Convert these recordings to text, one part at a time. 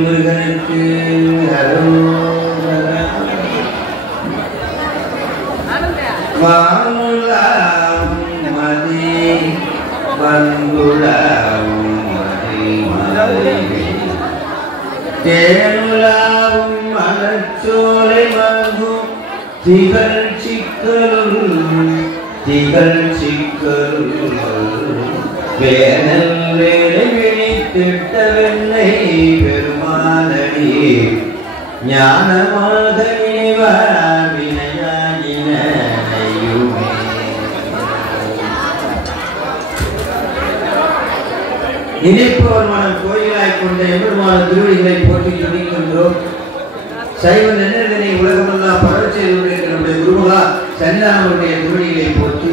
முருகனுக்கு வானுலாம் மதி வந்துளாவும் மதி மதி தேனுலாவும் மலச்சோலை மகும் திகழ் சிக்கருள் வேனல் வேலை விழித்திட்ட வெண்ணை பெருமானடி ஞானமாக வினையாகினையுமே. நினைப்பவர் மனம் கோயிலாய் கொண்ட எம்பெருமான திருவடிகளை போற்றி துணிக்கின்றோம். சைவ நன்னதனை உலகமெல்லாம் பரவச் செய்து கொண்டிருக்கிற நம்முடைய குருமகா சன்னிதானவருடைய திருவடிகளை போற்றி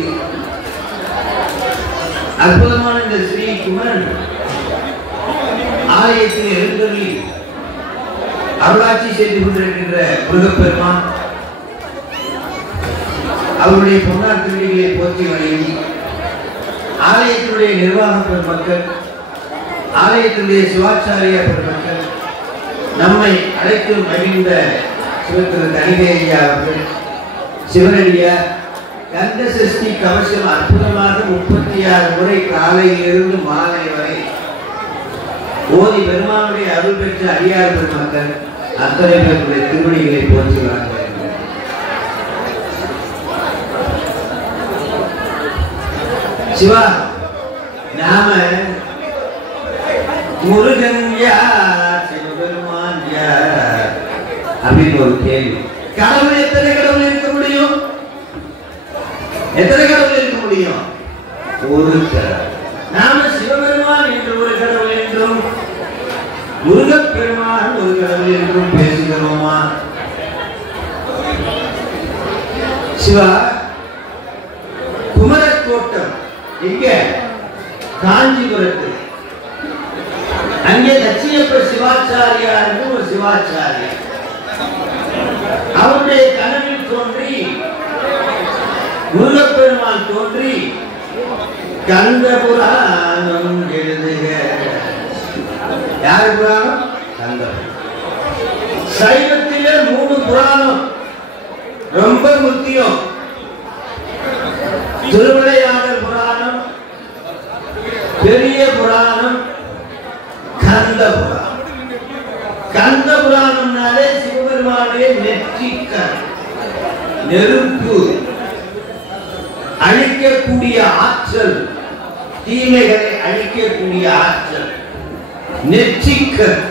அற்புதமான இந்த ஸ்ரீ குமரன் ஆலயத்தில் எழுந்தருளி அருளாட்சி செய்து கொண்டிருக்கின்ற முருகப்பெருமான் அவருடைய பொன்னார் திருவடிகளை போற்றி வணங்கி ஆலயத்தினுடைய நிர்வாக பெருமக்கள், ஆலயத்தினுடைய சிவாச்சாரிய பெருமக்கள், நம்மை அழைத்து மகிழ்ந்த சிவத்திரு தனிதேயா அவர்கள், சிவனடியார் கந்த சஷ்டி கவசம் அற்புதமாக 36 முறை காலையிலிருந்து மாலை வரை ஓதி பெருமானுடைய அருள் பெற்ற அடியார் பெருமக்கள் அத்தனை பேருடைய திருவடிகளை போற்றுகிறார்கள். சிவா, நாம முருகன் யார், சிவபெருமான் யார் அப்படின்னு ஒரு கேள்வி. கடவுள் எத்தனை கடவுள் இருக்க முடியும்? எத்தனை கடவுள் இருக்க முடியும்? ஒரு கடவுள். நாம சிவபெருமான் என்று ஒரு கடவுள் என்றும் முருகப்பெருமான் ஒரு கடவுள் என்றும் பேசுகிறோமா? சிவா, குமரக்கோட்டம் எங்க? காஞ்சிபுரத்தில். அங்கே தட்சியப்ப சிவாச்சாரியார் என்று ஒரு சிவாச்சாரியார் அவருடைய கனவில் தோன்றி முருகப்பெருமான் தோன்றி கந்த புராணம் எழுதுக. யாரு புராணம்? கந்த. சைவத்திலே 3 புராணம் ரொம்ப முக்கியம். திருவிளையாடல் புராணம், பெரிய புராணம், கந்த புராணம். கந்த புராணம்னாலே சிவபெருமானுடைய நெற்றிக்கண், நெருப்பு, அழிக்கக்கூடிய ஆற்றல், தீமைகளை அழிக்கக்கூடிய ஆற்றல், நெற்றிக்கண்.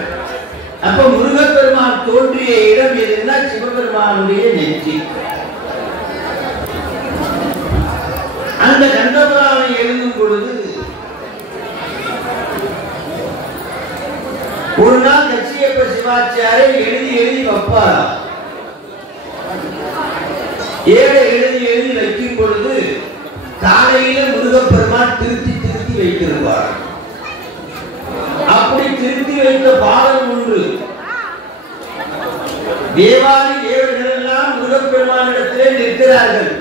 அப்ப முருகப்பெருமான் தோன்றிய இடம் எதுனா சிவபெருமானுடைய நெற்றிக்கண். அந்த கந்தபுராணம் எழுதும் பொழுது ஒரு நாள் தட்சியப்ப சிவாச்சாரியை எழுதி வைப்பாரா. எழுதி வைக்கும் பொழுது காலையில முருகப்பெருமான் திருத்தி வைத்திருப்பார். அப்படி திருத்தி வைத்த பாடல் ஒன்று. தேவாதி தேவர்கள் எல்லாம் முருகப்பெருமானிடத்திலே நிற்கிறார்கள்.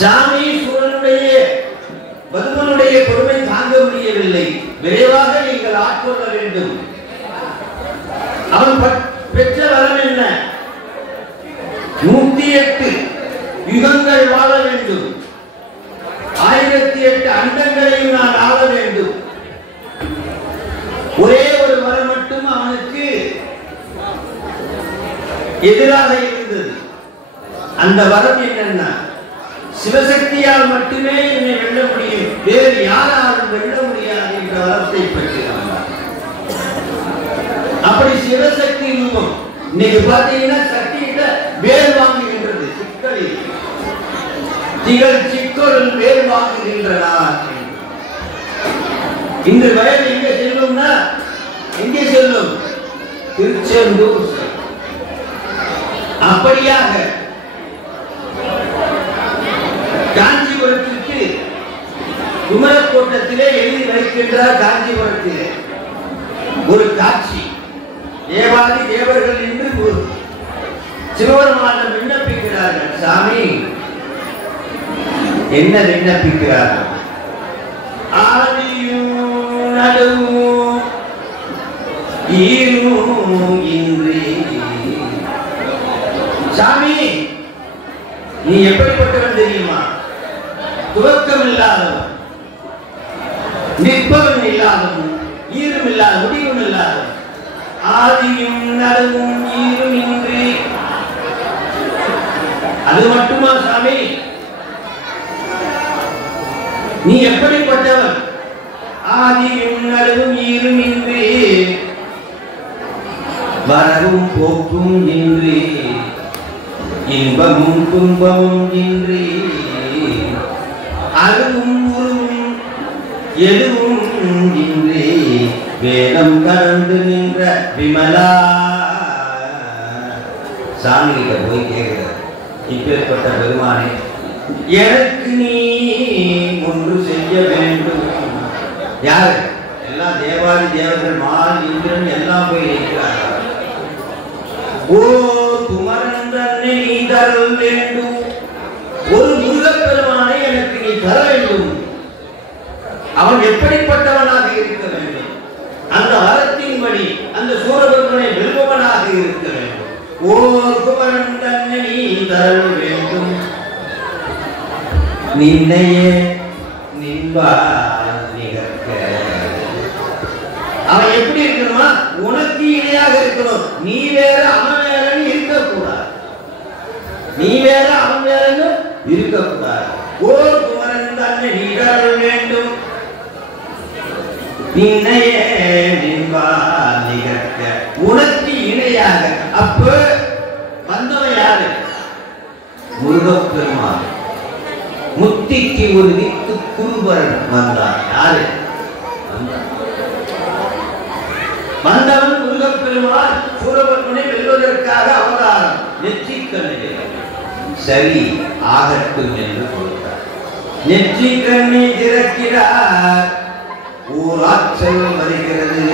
சாமி சூரனுடைய பதுமனுடைய பொறுமை தாங்க முடியவில்லை. விரைவாக நீங்கள் ஆட்கொள்ள வேண்டும். அவன் பெற்ற வரம் என்ன? 108 யுகங்கள் வாழ வேண்டும். 1008 அண்டங்களையும் நான் ஆள வேண்டும். ஒரே ஒரு வரம் மட்டும் அவனுக்கு எதிராக இருந்தது. அந்த வரம் என்னன்னா, சிவசக்தியால் மட்டுமே என்னை வெல்ல முடியும், வேறு யாராலும் வெல்ல முடியாது என்ற வரத்தை பெற்றார். அப்படி சிவசக்தி ரூபம் இன்னைக்கு பாத்தீங்கன்னா சக்தியிட்ட வேல் வாங்குகின்றது. சிக்கலில் திகழ் சிக்கல் வேல் வாங்குகின்றனர். இந்த வயல் எங்க செல்லும்னா, எங்கே செல்லும்? திருச்செந்தூர். அப்படியாக காஞ்சிபுரத்திற்கு குமரக்கோட்டத்திலே எழுதி வைக்கின்றார். காஞ்சிபுரத்திலே ஒரு காட்சி. தேவாதி தேவர்கள் என்று சிவபெருமானிடம் விண்ணப்பிக்கிறார்கள். சாமி, என்ன விண்ணப்பிக்கிறார்கள்? ஆதியும் நடுவும் நீ எப்படிப்பட்டவன் தெரியுமா? துவக்கம் இல்லாதவன், நிற்பவன் இல்லாதவன், ஈரும் இல்லாத, முடிவும் இல்லாதவன், ஆதியும் நடுவும் ஈரும் இன்றி. அது மட்டுமா சாமி? நீ எப்படிப்பட்டவன்? ஆதியும் நடுவும் ஈரும் இன்றி, வரவும் போக்கும் இன்றி, இன்பமும் துன்பமும் இன்றி, அருவும் உருவும் எதுவும் இன்றி, வேதம் கலந்து நின்ற விமலா. சாமி கிட்ட போய் கேட்கிறார், இப்பேற்பட்ட பெருமானே, எனக்கு நீ ஒன்று செய்ய வேண்டும். யாரு? எல்லாம் தேவாதி தேவர்கள், மால் இந்திரன் எல்லாம் போய் இருக்கிறார்கள். ஓ குமரன் தன்னை நீ தர வேண்டும். ஒரு முருகப்பெருமானை எனக்கு நீ தர வேண்டும். அவன் எப்படிப்பட்டவனாக இருக்க வேண்டும்? அந்த வரத்தின்படி அந்த சூரபத்மனை வெல்பவனாக இருக்க வேண்டும். ஓ குமரன் தன்னை நீ தர வேண்டும். நின்னையே நின்பால் நிகழ்க்க. அவன் எப்படி இருக்கணுமா? உனக்கு இணையாக இருக்கணும். நீ வேற அவன் வேறன்னு இருக்கக்கூடாது. நீ வேற அவன் வேறன்னு இருக்கக்கூடாது. ஓர் குமரன் தன்னை நீ தர வேண்டும். நின்னையே நின்பால் நிகழ்க்க, உனக்கு இணையாக. அப்ப வந்தவன் யாரு? முருகப்பெருமான். முத்திக்கு ஒரு வித்து குருபரன் வந்தார். யாரு வந்தவன்? முருகப்பெருமான் சூரபத்மனை வெல்வதற்காக அவதாரம். நெற்றிக்கண்ணிலே சரி ஆகட்டும் என்று கொடுத்தார். நெற்றிக்கண்ணை திறக்கிறார். ஓர் ஆற்றல் வருகிறது.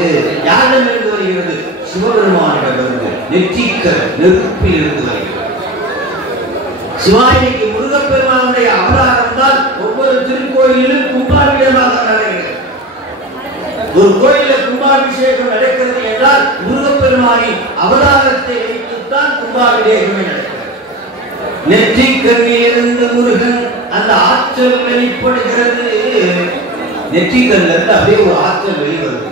யாரிடமிருந்து வருகிறது? சிவபெருமானிடமிருந்து. நெற்றிக்கண் நெருப்பில் இருந்து வருகிறது. சிவாயிக்கு முருகப்பெருமானுடைய அவதாரம் தான் ஒவ்வொரு திருக்கோயிலும் கும்பாபிஷேகமாக நடக்கிறது. ஒரு கோயில கும்பாபிஷேகம் நடக்கிறது என்றால் முருகப்பெருமானின் அவதாரத்தை வைத்துத்தான் கும்பாபிஷேகமே நடக்கிறது. நெற்றிக்கண்ணிலிருந்து முருகன் அந்த ஆற்றல் வெளிப்படுகிறது. நெற்றிக்கண்ணில் இருந்து அப்படியே ஒரு ஆற்றல் வெளிவருது.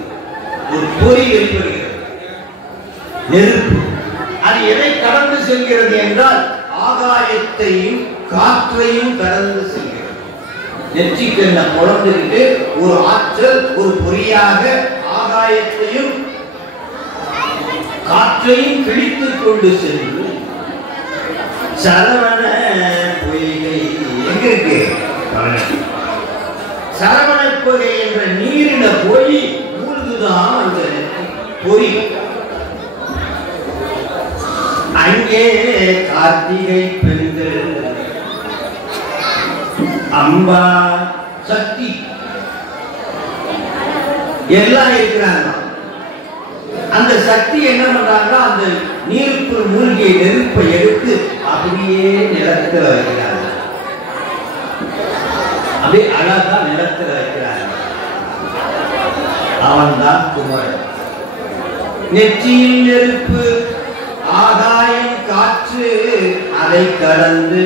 ஒரு பொறி வெளிப்படுகிறது, நெருப்பு. அது எதை கடந்து செல்கிறது என்றால் ஆகாயத்தையும் காற்றையும் கடந்து செல்கிறது. நெற்றிக்கண்ண குழந்தைக்கு ஒரு ஆற்றல், ஒரு பொறியாக ஆகாயத்தையும் காற்றையும் கிழித்துக் கொண்டு சென்று சரவண பொய்கை எங்க இருக்கு? சரவண பொய்கை என்ற நீரின போய் மூழ்குதான் அந்த பொறி. அங்கே கார்த்திகை பெண்கள், அம்பா, சக்தி எல்லாம் இருக்கிறாங்க. அந்த சக்தி என்ன பண்றாங்க? அந்த நீருக்குள் மூழ்கிய நெருப்பை எடுத்து அப்படியே நிலத்தில் வைக்கிறாங்க. அப்படியே அழகா நிலத்தில் வைக்கிறாங்க. அவன் தான் குமரன். நெற்றியில் நெருப்பு, ஆகாயம் காற்று, அதை கடந்து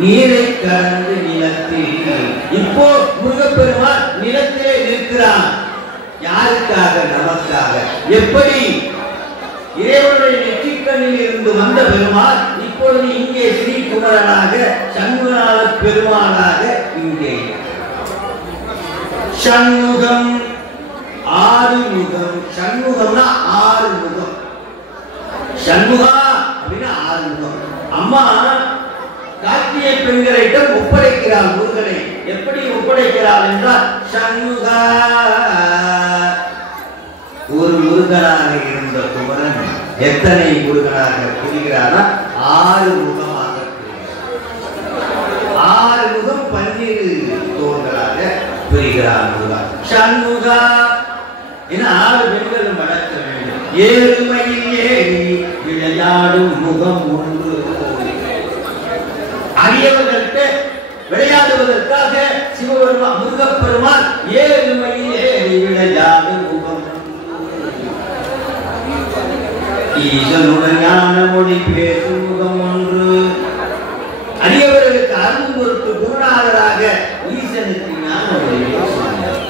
நீரை கடந்து நிலத்தில். இப்போ முருகப்பெருமான் நிலத்திலே நிற்கிறான். யாருக்காக? நமக்காக. எப்படி? இறைவனுடைய நெற்றிக்கண்ணில் இருந்து வந்த பெருமான் இப்பொழுது இங்கே ஸ்ரீகுமரனாக சண்முகநாத பெருமானாக இங்கே. சண்முகம், ஆறு முகம். சண்முகம்னா ஆறு முகம். சண்முகா அப்படின்னா ஆறு முகம். அம்மா கார்த்திகை பெண்களிடம் ஒப்படைக்கிறாள் முருகனை. எப்படி ஒப்படைக்கிறாள் என்றால், சண்முகா. ஒரு முருகனாக இருந்த குமரன் எத்தனை முருகனாக புரிகிறாரா? ஆறு முகமாக. ஆறு முகம் 12 தோள்களாக புரிகிறார் முருகா. சண்முகா என 6 பெண்களும் வளர்க்க வேண்டும். ஏழுமையில் ஏறி விளையாடும் முகம் ஒன்று. அரியவர்களுக்கு விளையாடுவதற்காக சிவபெருமான் முருகப்பெருமான் ஏழுமையில் ஏறி விளையாடும் முகம். ஈசனுடன் ஞான மொழி பேசும் முகம் ஒன்று. அடியவர்களுக்கு அருள் பொருட்டு குருநாதராக ஈசனுக்கு ஞான மொழி பேசுகிறார்.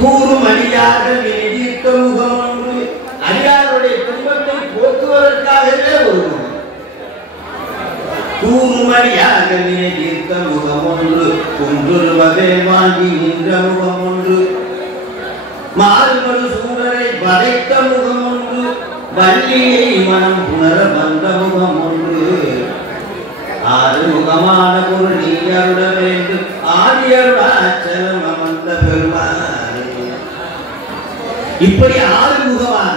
கூறும் அடியார்கள் தீர்த்த முகம் ஒன்று. அடியாருடைய துன்பத்தை போக்குவதற்காகவே ஒரு முகம். கூறும் அடியார்கள் தீர்த்த முகம் ஒன்று. குன்றுருவவே வாங்கி நின்ற முகம் ஒன்று. மாறுபடு சூழலை படைத்த முகம் ஒன்று. வள்ளியை மனம் புணர வந்த முகம் ஒன்று. ஆறு முகமான பொருள் நீ அருள வேண்டும். ஆதியருடாச்சலம் அமர்ந்த பெருமானே. இப்படி ஆறு முகமாக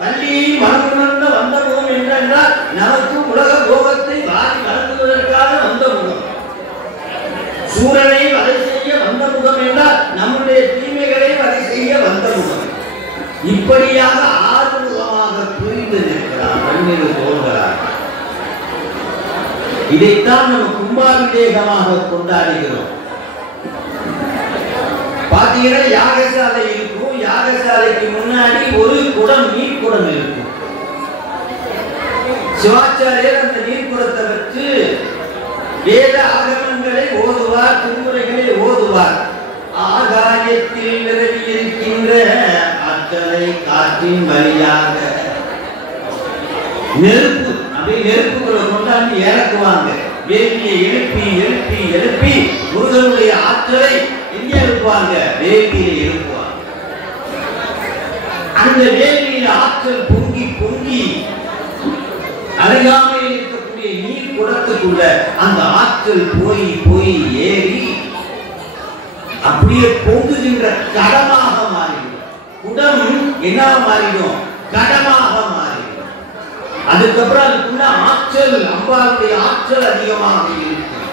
வள்ளியை மனம் புணர்ந்த வந்த முகம் என்றால் நமக்கு உலக போகத்தை வாரி வழங்குவதற்காக வந்த முகம். சூரனை வதை செய்ய வந்த முகம் என்றால் நம்முடைய தீமைகளை வதை செய்ய வந்த முகம். இப்படியாக ஆறு முகமாக புரிந்து நிற்கிறார் பன்னிரு தோன்றார். இதைத்தான் நம்ம கும்பாபிஷேகமாக கொண்டாடுகிறோம். பாத்தீங்கன்னா யாகசாலை இருக்கும். யாகசாலைக்கு முன்னாடி ஒரு குடம் நீர் குடம் இருக்கும். சிவாச்சாரியர் அந்த நீர் குடத்தை வச்சு வேத ஆகமங்களை ஓதுவார், திருமுறைகளை ஓதுவார். ஆகாயத்தில் விரவி இருக்கின்ற ஆற்றலை காற்றின் வழியாக நெருப்பு அப்படியே நெருப்புகளை கொண்டாந்து இறக்குவாங்க. வேலியை எழுப்பி எழுப்பி எழுப்பி முருகனுடைய ஆற்றலை எங்க எழுப்புவாங்க? வேலியை எழுப்புவாங்க. அந்த வேலியில் ஆற்றல் பொங்கி பொங்கி அருகாமையில் இருக்கக்கூடிய நீர் குடத்துக்குள்ள அந்த ஆற்றல் போய் போய் ஏறி அப்படியே பொங்குகின்ற கடமாக மாறிடும். குடம் என்ன மாறிடும்? கடமாக மாறிடும். அதுக்கப்புறம் அதுக்குள்ள ஆற்றல், அம்பாளுடைய ஆற்றல் அதிகமாக இருக்கும்.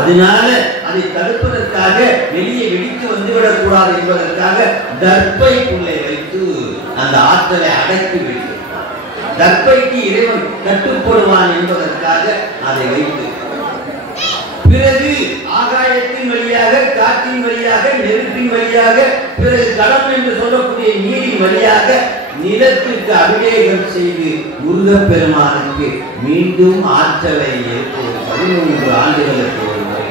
அதனால அதை தடுப்பதற்காக வெளியே வெடித்து வந்துவிடக் கூடாது என்பதற்காக தர்ப்பைக்குள்ளே வைத்து அந்த ஆற்றலை அடக்கி விடுகிறார். தர்ப்பைக்கு இறைவன் கட்டுப்படுவான் என்பதற்காக அதை வைத்து பிறகு ஆகாயத்தின் வழியாக, காற்றின் வழியாக, நெருப்பின் வழியாக, பிறகு கடம் என்று சொல்லக்கூடிய நீரின் வழியாக நிலத்திற்கு அபிஷேகம் செய்து முருகப்பெருமானுக்கு மீண்டும் ஆற்றலை ஏற்படும் 13 ஆண்டுகளுக்கு ஒரு முறை.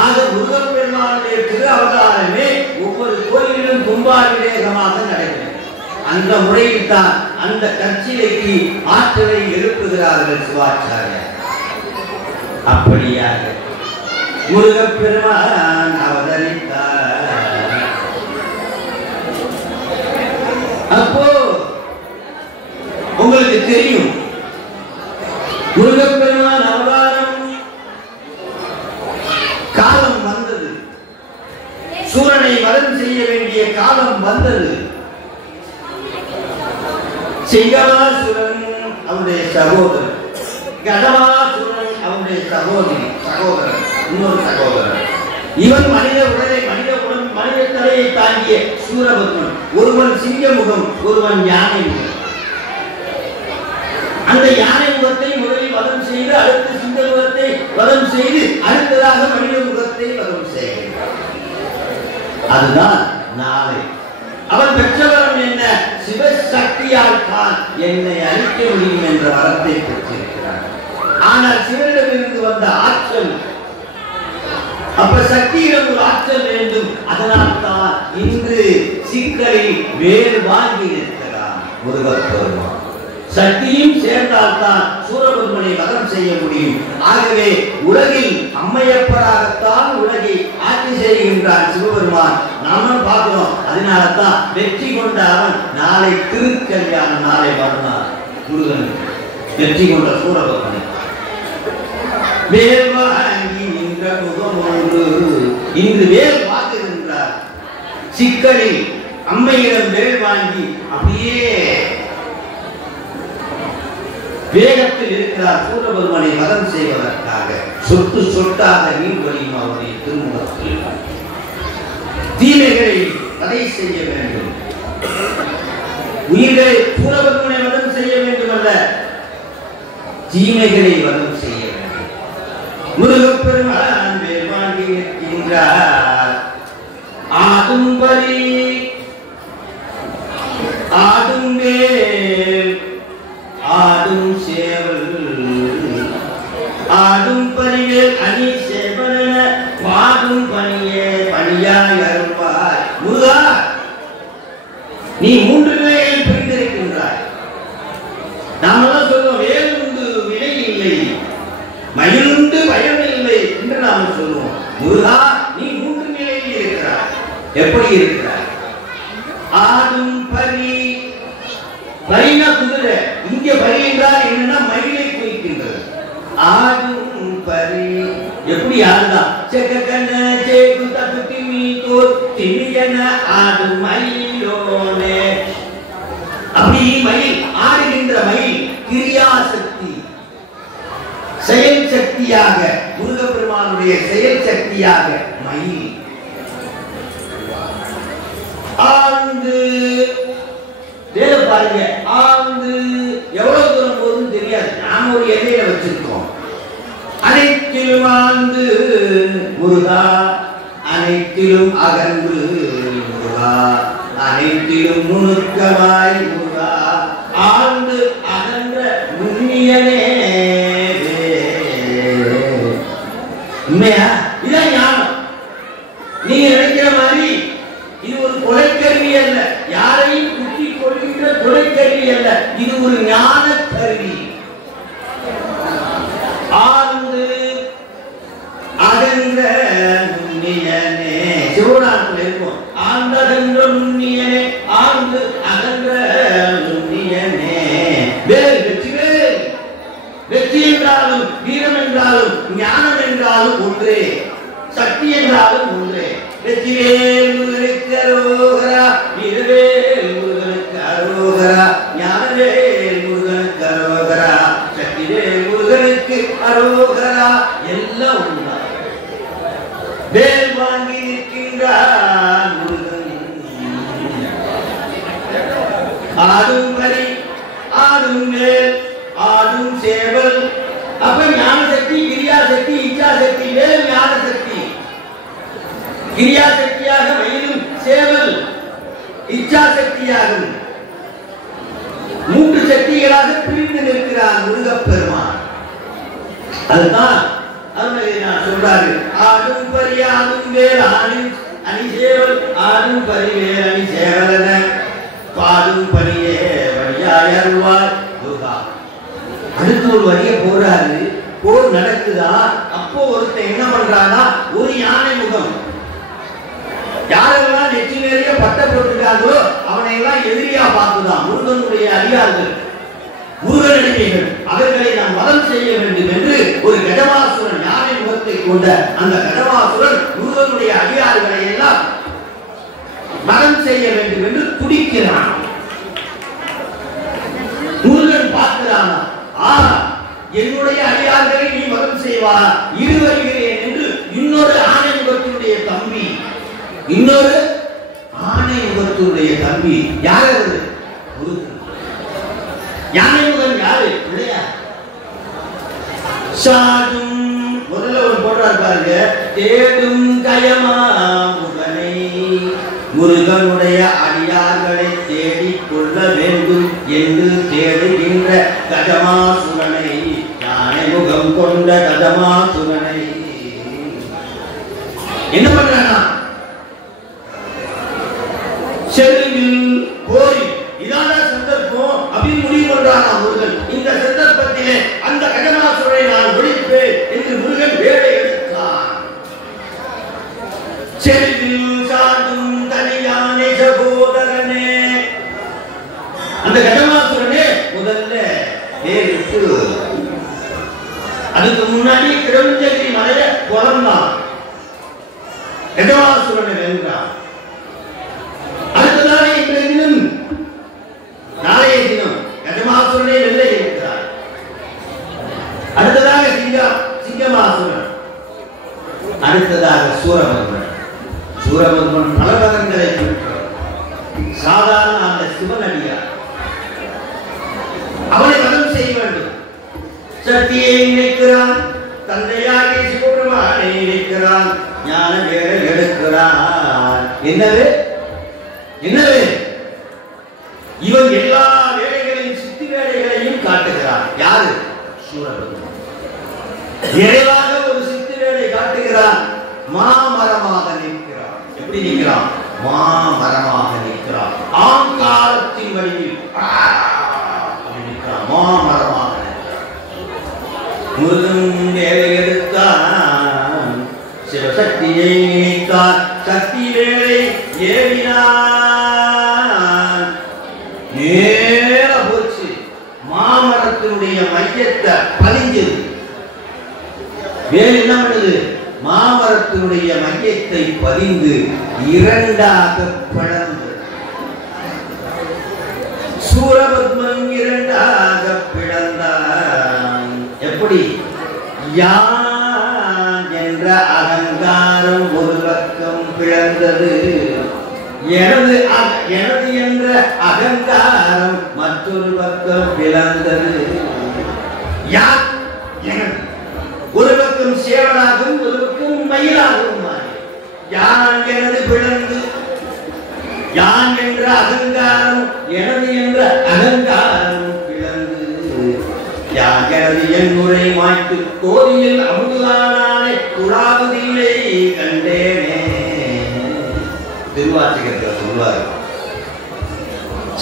ஆக முருகப்பெருமானுடைய திரு அவதாரமே ஒவ்வொரு கோயிலும் கும்பாபிஷேகமாக நடைபெறும். அந்த முறையில் தான் அந்த கற்சிலைக்கு ஆற்றலை எழுப்புகிறார்கள் சிவாச்சாரியர். அப்படியாக முருகப்பெருமான் அவதரித்தார். அப்போ உங்களுக்கு தெரியும் முருகப்பெருமான் அவதாரம் காலம் வந்தது. சூரனை வதம் செய்ய வேண்டிய காலம் வந்தது. சிங்கமாசுரன் அவருடைய சகோதரன், கடமாசுரன் அவருடைய சகோதரன், இன்னொரு சகோதரன். இவன் மனித உடலை, மனித தலையை தாங்கிய சூரபத்மன். ஒருவன் சிங்க முகம், ஒருவன் யானை முகம். அந்த யானை முகத்தை முதலில் வதம் செய்து, அடுத்து சிங்க முகத்தை வதம் செய்து, அடுத்ததாக மனித முகத்தை வதம் செய்கிறார். அதுதான் நாளை. அவன் பெற்றவரம் என்ன? சிவசக்தியால் தான் என்னை அழிக்க முடியும் என்ற வரத்தை பெற்றிருக்கிறார். ஆனால் சிவனிடமிருந்து வந்த ஆற்றல், அப்ப சக்தியிடம் ஒரு ஆற்றல் வேண்டும். அதனால் தான் இன்று சிக்கலில் வேறு வாங்கி இருக்கிறார் முருகப்பெருமான். சக்தியும் சேர்ந்தால்தான் சூரபத்மனை வதம் செய்ய முடியும். ஆகவே உலகில் அம்மையப்பராகத்தான் உலகை ஆட்சி செய்கின்றான் சிவபெருமான். நாம பார்க்கிறோம். அதனால தான் வெற்றி கொண்ட அவன் நாளை திருக்கல்யாணம், நாளை மறுநாள் முருகன் வெற்றி கொண்ட சூரபத்மனை வேல் வாங்கி நின்ற முகம் ஒன்று. இன்று வேல் வாங்குகின்றார். சிக்கலில் அம்மையிடம் வேல் வாங்கி அப்படியே வேகத்தில் இருக்கிறார் சூரபெருமனை வதம் செய்வதற்காக. சொட்டு சொட்டாக நீர் வழியும் அவருடைய திருமுகத்தில். தீமைகளை தடை செய்ய வேண்டும். உயிர்களை சூரபெருமனை வதம் செய்ய வேண்டும் அல்ல, தீமைகளை வதம் செய்ய வேண்டும். முருகப்பெருமான் வேல் வாங்கி நிற்கின்றார். ஆடும்படி ஆடும் வேல் ஆடும் பணியே பணியாய் அருள்வாய். முருகா, நீ 3 நிலையில் பிரிந்திருக்கின்றாய். நாமெல்லாம் சொல்லுவோம், வேல் உண்டு வினை இல்லை, மயிலுண்டு பயம் இல்லை என்று நாம் சொல்லுவோம். முருகா, நீ 3 நிலையில் இருக்கிறாய். எப்படி இருக்கிறாய்? ஆடும் பரி, பரினா குதிரை. இங்க பரி என்றால் என்னன்னா மயிலை குறிக்கின்றது. ஆடும் பரி எப்படி ஆடுதா? செக்கன சேகு தகுதி மீதோ திணியன ஆடும் மயிலோனே. அப்படி மயில், ஆடுகின்ற மயில் கிரியாசக்தி, செயல் சக்தியாக, முருகப்பெருமானுடைய செயல் சக்தியாக மயில். ஆழ்ந்து வேலை பாருங்க, ஆழ்ந்து எவ்வளவு தூரம் போகுதுன்னு தெரியாது. நாம ஒரு எல்லையில வச்சிருக்கோம். அனைத்திலும் ஆழ்ந்து முருகா, அனைத்திலும் அகன்று முருகா, அனைத்திலும் நுணுக்கமாய் முருகா, ஆழ்ந்து அகன்ற நுண்ணியனே. உண்மையா? இதான் ஞானம். நீங்க நினைக்கிற மாதிரி இது ஒரு கொலைக்கருவி அல்ல, யாரையும் குத்தி கொள்கின்ற கொலைக்கருவி அல்ல, இது ஒரு ஞான கருவி. ஆழ்ந்து அகன்ற நுண்ணியனே, சிவனாத்தில் இருக்கும். ஆழ்ந்தகன்ற நுண்ணியனே, ஆழ்ந்து அகன்ற நுண்ணியனே. வேல் வெற்றிவேல், வெற்றி என்றாலும் வீரம் என்றாலும் ஞானம் என்றாலும் ஒன்றே, சக்தி என்றாலும் ஒன்றே. வெற்றிவேல் முருகனுக்கு அரோகரா, வீரவேல் முருகனுக்கு அரோகரா, ஞானவேல் முருகனுக்கு அரோகரா, சக்திவேல் முருகனுக்கு அரோகரா. எல்லாம் ஒன்றா. வேல் வாங்கி நிற்கின்றார் முருகன். ஆடும் பரி, ஆடும் வேல், ஆடும் சேவல். அப்ப ஞான சக்தி, கிரியா சக்தி, இச்சா சக்தி. வேல் ஞான சக்தி, கிரியா சக்தியாக மயிலும், சேவல் இச்சா சக்தியாகும். 3 சக்திகளாக பிரிந்து நிற்கிறார் முருகப்பெருமான். அதுதான் நான் சொல்றாரு. ஆடும் பரி ஆடும் வேல் அணி சேவல், ஆடும் பரி வேல் அணி சேவலன பாடும் பரியே வழியாய் அருள்வாய் முருகா. அடுத்து ஒரு வரியை போறாரு. போர் நடக்குதா? அப்போ ஒருத்தன் என்ன பண்றானா, ஒரு யானை முகம், யாரெல்லாம் நெற்றி நிறைய பட்டை போட்டுட்டாங்களோ அவனை எல்லாம் எதிரியா பார்த்துதான். முருகனுடைய அடியார்கள், முருகனடிமைகள், அவர்களை நாம் வதம் செய்ய வேண்டும் என்று ஒரு கஜமாசுரன், யானை முகத்தை கொண்ட அந்த கஜமாசுரன் முருகனுடைய அடியார்களை எல்லாம் வதம் செய்ய வேண்டும் என்று துடிக்கிறான். முருகன் பார்க்கிறானா, என்னுடைய அடியார்களை நீ வதம் செய்வா, இரு வருகிறேன் என்று இன்னொரு ஆணை முகத்தினுடைய தம்பி, இன்னொரு ஆணை முகத்தினுடைய தம்பி. யார் அது? யானை முகன் யாரு? இல்லையா? சாடும் முதல்ல ஒரு போடுறாரு பாருங்க. தேடும் கயமா முகனை, முருகனுடைய அடியார்களை தேடிக் கொள்ள வேண்டும் என்று தேடுகின்ற கஜமாசுரனை, யானை முகம் கொண்ட கஜமாசுரனை என்ன பண்றானா, செல்லில் போய் இதான சந்தர்ப்பம் அப்படின்னு முடிவு பண்றானா முருகன். இந்த சந்தர்ப்பத்திலே அந்த கஜமாசுரனை நான் ஒழிப்பேன் என்று முருகன் வேலை எடுத்தான். செல்லில் சாடும் தனியானை சகோதரனே, அந்த கஜமாசுரனே முதல்ல வேலிட்டு, அதுக்கு முன்னாடி கிரௌஞ்சகிரி மலையை பிறந்தான், கஜமாசுரனை வென்றான். அடுத்ததாக இன்றைய தினம், நாளைய தினம் கஜமாசுரனை வெல்ல இருக்கிறார். அடுத்ததாக சிங்கமாசுரன், அடுத்ததாக சூரபத்மன். சூரபத்மன் பல பதங்களை பெற்றார். சாதாரண அந்த சிவனடியார், அவனை வதம் செய்ய வேண்டும். சக்தியை நினைக்கிறான், தந்தையாகிய சிவபெருமானை நினைக்கிறான், ஞான வேலை எடுக்கிறான். என்னது என்னது? இவன் எல்லா வேலைகளையும், சித்தி வேலைகளையும் காட்டுகிறான். யாரு? சூரபத்மன். நிறைவாக ஒரு சித்தி வேலை காட்டுகிறான். மாமர எப்படி நிற்கிறான்? மாமரமாக நிற்கிறான். ஆங்காரத்தின் வடிவில் நிற்கிறான். மாமரமாக முருகன் வேலை எடுத்தான், சிவசக்தியை நினைத்தான், சக்தி வேலை ஏறினான். நேர போச்சு, மாமரத்தினுடைய மையத்தை பதிஞ்சது. வேலை என்ன பண்ணுது? மாமரத்தினுடைய மையத்தை பதிந்து இரண்டாக பிளந்து, சூரபத்மன் இரண்டாக பிளந்தான். எப்படி? யான் என்ற அகங்காரம் ஒரு பக்கம் பிளந்தது, எனது என்ற அகங்காரம் மற்றொரு பக்கம் பிளந்தது. யான் எனது ஒரு பக்கம் சேவலாகவும் ஒரு பக்கம் மயிலாகவும் யான் எனது பிளந்து, யான் என்ற அகங்காரம் எனது என்ற அகங்காரம் பிளந்து, யான் எனது என் முறை மாய்த்து கோரியில் அமுதானானே குழாவதில்லை கண்டேனே. திருவாசகத்தில் சொல்வார்.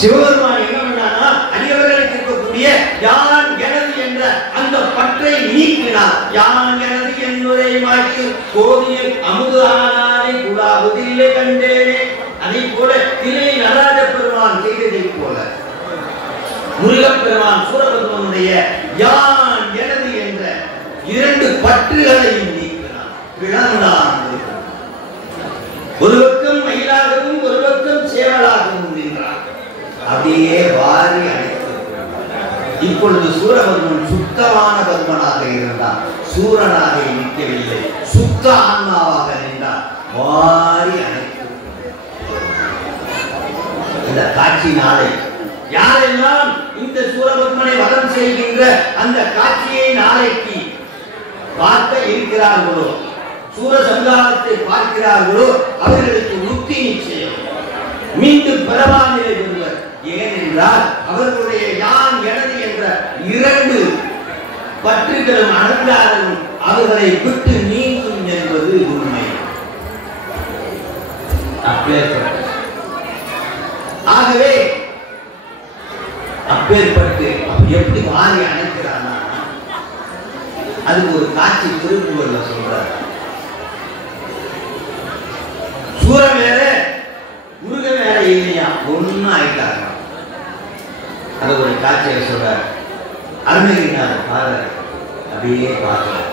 சிவபெருமான் என்ன பண்ணானா, அடியவர்களுக்கு இருக்கக்கூடிய யான் எனது என்ற அந்த பற்றை நீக்கினார். யான் எனது என்னுரை மாய்த்து கோதியில் அமுது ஆனாரை குழாவதில்லை கண்டேனே. அதை போல திரை நடராஜ பெருமான் செய்ததை போல முருகப்பெருமான் சூரபத்மனுடைய யான் எனது என்ற இரண்டு பற்றுகளையும் நீக்கினார், பிளந்தான். ஒரு பக்கம் மயிலாகவும் ஒரு பக்கம் சேவலாகவும் நின்றார். அப்படியே வாரி அழைத்து. இப்பொழுது சூரபத்மன் சுத்தமான பத்மனாக இருந்தார், சூரனாக நிற்கவில்லை, சுத்த ஆன்மாவாக நின்றார். வாரி அழைத்து. இந்த காட்சி நாளை யாரெல்லாம் இந்த சூரபத்மனை வதம் செய்கின்ற அந்த காட்சியை நாளைக்கு பார்க்க இருக்கிறார்களோ, சூரசங்காரத்தை பார்க்கிறார்களோ, அவர்களுக்கு முக்தி நிச்சயம், மீண்டும் பெறவாநிலை பெறுவர். ஏனென்றால் அவர்களுடைய யான் எனது என்ற இரண்டு பற்றுகளும் அகங்காரமும் அவர்களை விட்டு நீங்கும் என்பது உண்மை. ஆகவே அப்பேற்பட்டு எப்படி மாறி அணைக்கிறானா, அதுக்கு ஒரு காட்சி திருக்குறள்ல சொல்றார். சூரன் வேற முருகன் வேற இல்லையா, ஒன்னும் ஆயிட்டாங்க. அது ஒரு காட்சியை சொல்றார். அருணகிரிநாதர் பாடுறார். அப்படியே பார்க்கலாம்.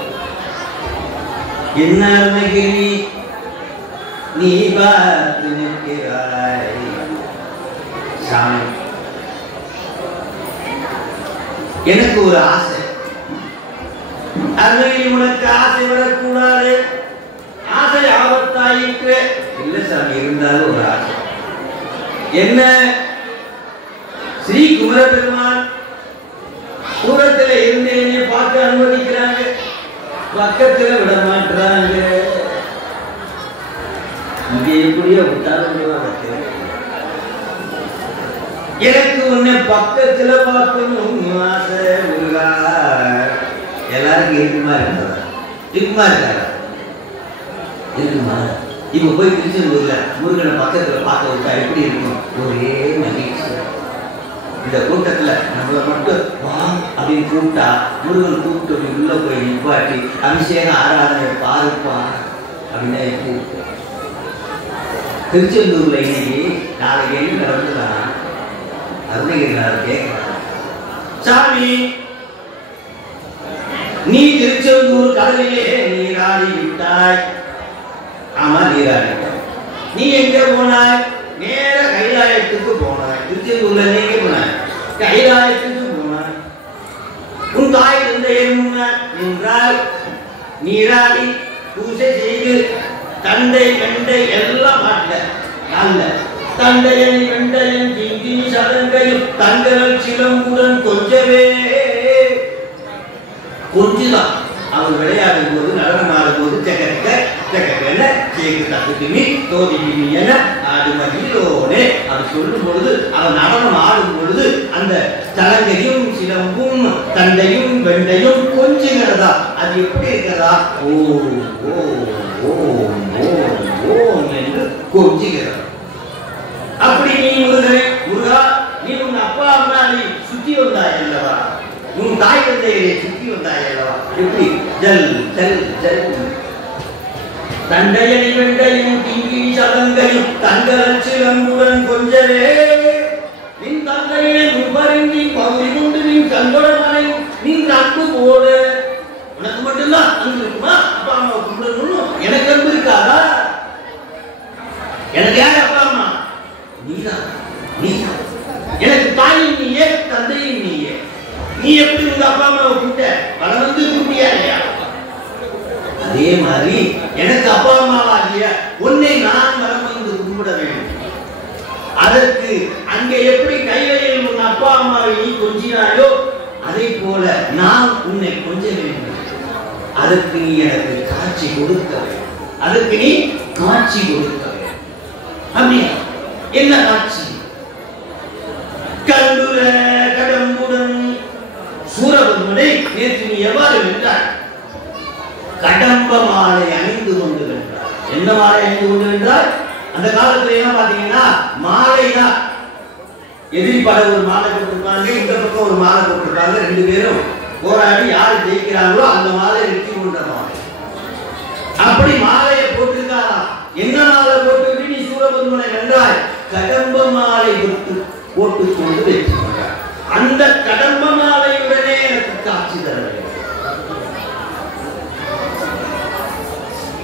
என்ன அருணகிரி நீ பார்த்து நிற்கிறாய் சாமி, எனக்கு ஒரு ஆசை. அருணகிரி உனக்கு ஆசை வரக்கூடாது, ஆசை ஆபத்தாயிற்று. இல்ல சாமி, இருந்தாலும் ஒரு ஆசை. என்ன? ஸ்ரீ குமர பெருமான் தூரத்தில் இருந்தேனே பார்த்து அனுமதிக்கிறாங்க, பக்கத்துல விட மாட்டாங்க. இங்க எப்படியோ விட்டாலும் எனக்கு உன்னை பக்கத்துல பார்க்கணும் ஆசை. எல்லாருக்கும் இருக்குமா இருக்காரா? இருக்குமா இருக்காரா? இருக்குமா? இப்ப போய் திருச்செந்தூர்ல முருகனை பக்கத்துல பார்க்க விட்டா எப்படி இருக்கும்? ஒரே மகிழ்ச்சி. இந்த கூட்டத்துல நம்மளை மட்டும் வா அப்படின்னு கூப்பிட்டா, முருகன் கூப்பிட்டு உள்ள போய் நிப்பாட்டி அபிஷேகம் ஆராதனை பாருப்பா அப்படின்னா எப்படி இருக்கு? திருச்செந்தூர்ல இன்னைக்கு நாளைக்கு என்ன நடந்துதான் அருணகிரிநாதர் கேட்கிறார். சாமி, நீ திருச்செந்தூர் கடலிலே நீராடி விட்டாய். ஆமா, நீராடிட்டாய். நீ எங்க போனாய்? நேர கைலாயத்துக்கு போனாய். திருச்செந்தூர்ல எங்க போனாய்? கைலாயத்துக்கு போனாய். உன் தாய் தந்தையர் என்றால் நீராடி பூஜை செய்து தண்டை வெண்டை எல்லாம் மாட்ட நல்ல தண்டையன் வெண்டையன் திங்கி சதங்கையும் தங்கள் சிலம்புடன் கொஞ்சவே கொஞ்சுதான். அவன் விளையாடும் போது நடனம் ஆடும் போது அவன் சொல்லும் பொழுது, அவன் நடனம் ஆடும் பொழுது அந்த தலங்கையும் சிலம்பும் தண்டையும் வெண்டையும் கொஞ்சுகிறதா. அது எப்படி இருக்கிறதா? ஓ ஓ ஓ ஓ ஓ என்று கொஞ்சிக்கிறார். அப்படி நீ முருகா நீ உன் அப்பா அம்மாவை சுத்தி வந்தாய் அல்லவா, உன் தாய் தந்தையை சுத்தி வந்தாய் அல்லவா, எப்படி ஜல் ஜல் ஜல் தண்டையணி வெண்டையும் கிங்கினி சலங்கையும் தங்கலச்சிலம்புடன் கொஞ்சரே நின் தந்தையை முன்பறிந்தி பகுதி கொண்டு நின் கண்கொடமனையும் நின் அன்பு போல. உனக்கு மட்டும்தான் அன்பு இருக்குமா? அப்பா அம்மாவை கும்பிடணும். எனக்கு அன்பு இருக்காதா? எனக்கு யார் அப்பா அம்மா? நீதான். நீதான் எனக்கு தாயும் நீயே தந்தையும் நீயே. நீ எப்படி உங்க அப்பா அம்மாவை கூட்ட வளம் வந்து கூட்டியா இல்லையா? அதே மாதிரி எனக்கு அப்பா அம்மாவாகிய உன்னை நான் வளம் வந்து கும்பிட வேண்டும். அதற்கு அங்கே எப்படி கைகளில் உன் அப்பா அம்மாவை நீ கொஞ்சினாயோ அதை போல நான் உன்னை கொஞ்ச வேண்டும். அதற்கு நீ எனக்கு காட்சி கொடுக்க வேண்டும். அதற்கு நீ காட்சி கொடுக்க வேண்டும். அப்படியா? என்ன காட்சி? கண்டுர கடம்புடன் சூரபத்மனை நேற்று நீ எவ்வாறு வென்றாய்? கடம்ப மாலை அணிந்து கொண்டு வென்றார். என்ன மாலை அணிந்து கொண்டு வென்றார்? அந்த காலத்துல என்ன பாத்தீங்கன்னா மாலை தான். எதிரி பட ஒரு மாலை போட்டிருப்பாங்க, இந்த பக்கம் ஒரு மாலை போட்டிருப்பாங்க. ரெண்டு பேரும் போராடி யாரு ஜெயிக்கிறாங்களோ அந்த மாலை வெற்றி கொண்ட மாலை. அப்படி மாலையை போட்டிருக்காரா? என்ன மாலை போட்டு நீ சூரபத்மனை வென்றாய்? கடம்ப மாலை போட்டுக் கொண்டு வெற்றி கொண்டார். அந்த கடம்ப மாலையுடனே எனக்கு காட்சி தர வேண்டும்.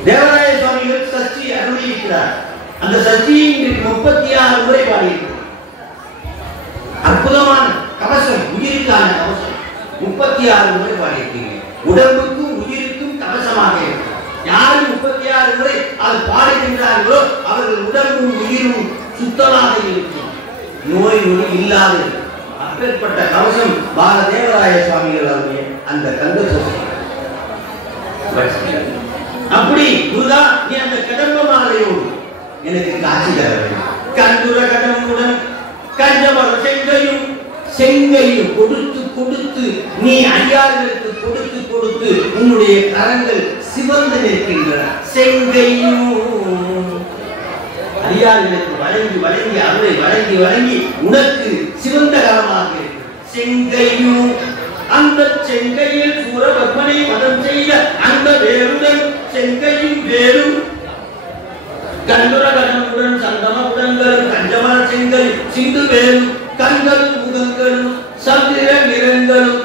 தேவராய சுவாமிகள் சஷ்டி அருளியிருக்கிறார். அந்த சஷ்டியை 36 முறை பாடியிருக்கிறார். அற்புதமான கவசம், உயிருக்கான கவசம் 36 முறை பாடியிருக்கீங்க. உடம்புக்கும் உயிருக்கும் கவசமாக இருக்கிறார். யாரு 36 முறை அது பாடுகின்றார்களோ அவர்கள் உடம்பும் உயிரும் சுத்தமாக இருக்கும், நோய் நொடி இல்லாது. அப்பேற்பட்ட கவசம் பாலதேவராய சுவாமிகள் அவருடைய அந்த கந்தசோதி. அப்படி முருகா நீ அந்த கடம்ப மாலையோடு எனக்கு காட்சி தர வேண்டும். கண்டுர கடம்புடன் கஞ்சமர செங்கையும் செங்கையும் கொடுத்து கொடுத்து நீ அடியார்களுக்கு கொடுத்து கொடுத்து உன்னுடைய கரங்கள் சிவந்து நிற்கின்றன. செங்கையும் அடியார்களுக்கு வழங்கி வழங்கி அருளை வழங்கி வழங்கி உனக்கு சிவந்த கரமாக இருக்கு. செங்கையும் அந்த செங்கையில் சூரபத்மனை வதம் செய்த அந்த வேருடன் செங்கையும் வேரும் கண்டுர கடம்புடன் சந்தம உடங்களும் கஞ்சமர செங்கல் சிந்து வேரும் கண்களும் முகங்களும் சந்திர நிறங்களும்.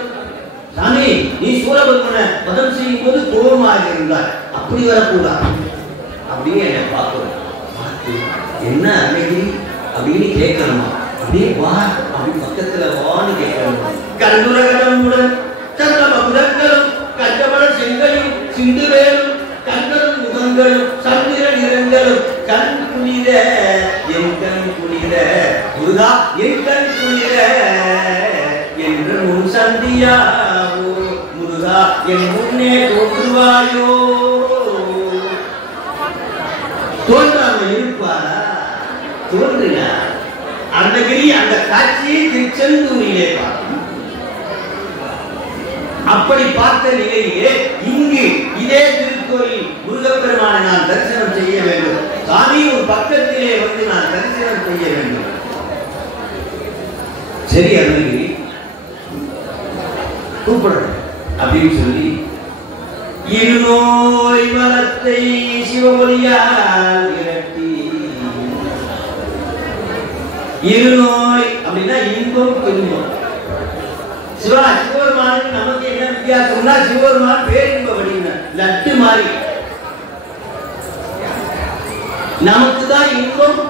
சாமி நீ சூரபத்மனை வதம் செய்யும் போது கோபமாக இருந்தார், அப்படி வரக்கூடாது அப்படின்னு என்னை பார்க்கணும். என்ன அன்னைக்கு அப்படின்னு கேட்கணுமா? அப்படியே வா அப்படி பக்கத்துல வான்னு கேட்கணும். கண்டுர கடம்புடன் சந்தம உடங்களும் கஞ்சமர செங்கலும் சிந்து வேரும் கண்களும் முகங்களும் சந்திர நிறங்களும் கண் குளிர என் கண் குளிர முருகா என் கண் குளிர என்று முன் சந்தியாவோ முருகா என் முன்னே தோன்றுவாயோ. தோன்றாம இருப்பாரா? தோன்றுங்க. அந்த காட்சியை திருச்செந்தூரிலே பார்க்கணும். அப்படி பார்த்த நிலையிலே இங்கு இதே திருக்கோயில் முருகப்பெருமானை நான் தரிசனம் செய்ய வேண்டும். சாமி ஒரு பக்கத்திலே வந்து நான் தரிசனம் செய்ய வேண்டும். சரி அருள்கிரி கூப்பிடுறேன் அப்படின்னு சொல்லி இருநோய் மரத்தை சிவமொழியால் விரட்டி. இருநோய் அப்படின்னா இன்பம் துன்பம். சிவபெருமானுக்கு நமக்கு என்ன வித்தியாசம்னா சிவபெருமான் பேரின்ப வடிவினர் லட்டு மாதிரி, நமக்கு தான் இன்பம்